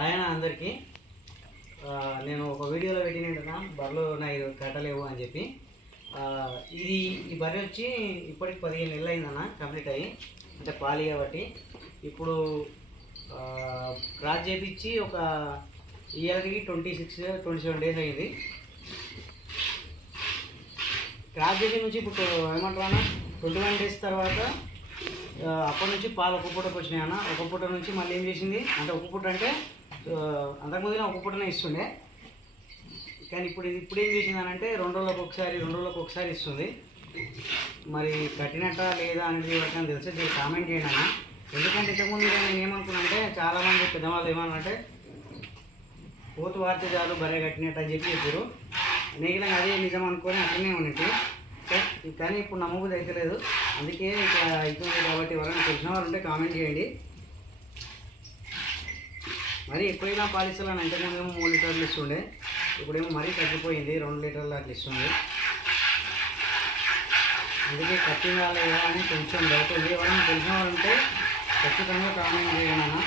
ఆయన అందరికీ నేను ఒక వీడియోలో పెట్టినట్టున్నా బర్రెలు నాకు కట్టలేవు అని చెప్పి. ఇది ఈ బర్రె వచ్చి ఇప్పటికి పదిహేను నెలలు అయిందన్న కంప్లీట్ అయ్యి అంటే పాలి కాబట్టి. ఇప్పుడు క్రాస్ చేపించి ఒక ఇయర్కి twenty six twenty seven days అయింది. క్రాస్ చేసే నుంచి ఇప్పుడు ఏమంటారా ట్వంటీ వన్ డేస్ తర్వాత అప్పటి నుంచి పాలు ఒక పూటకు వచ్చినాయి అన్న ఒక పూట నుంచి మళ్ళీ ఏం చేసింది? అంటే ఒక పూట అంటే ఆ, అంతకుముందు ఒక పూటనే ఇస్తుండే. కానీ ఇప్పుడు ఇది ఇప్పుడు ఏం చేసిందనంటే అంటే రెండు రోజులకు ఒకసారి రెండు రోజులకు ఒకసారి ఇస్తుంది. మరి కట్టినట్ట లేదా అనేది ఎవరికైనా తెలిసి దీన్ని కామెంట్ చేయండి అన్న. ఎందుకంటే ఇంతకుముందు నేను ఏమనుకున్నా అంటే చాలామంది పెద్దవాళ్ళు ఏమన్నారంటే పోతు వార్త చాలు బరే కట్టినట్టు అని చెప్పి చెప్పారు. నేను అదే నిజం అనుకొని అట్లనే ఉన్నట్టు కానీ ఇప్పుడు నమ్మబుద్ధి అయితే లేదు. అందుకే ఇక్కడ అవుతుంది కాబట్టి ఎవరైనా తెలిసిన వాళ్ళు ఉంటే కామెంట్ చేయండి. మరి ఎక్కువైనా పాలిస్తాలని అంటే ముందేమో మూడు లీటర్లు ఇస్తుండే. ఇప్పుడేమో మరీ తగ్గిపోయింది రెండు లీటర్లు అట్లా ఇస్తుంది అందుకే కట్టిందా లేదా అని కొంచెం డౌట్ ఉంది. ఎవరైనా తెలిసిన వాళ్ళు ఉంటే ఖచ్చితంగా కామెంట్ చేయండి అన్న.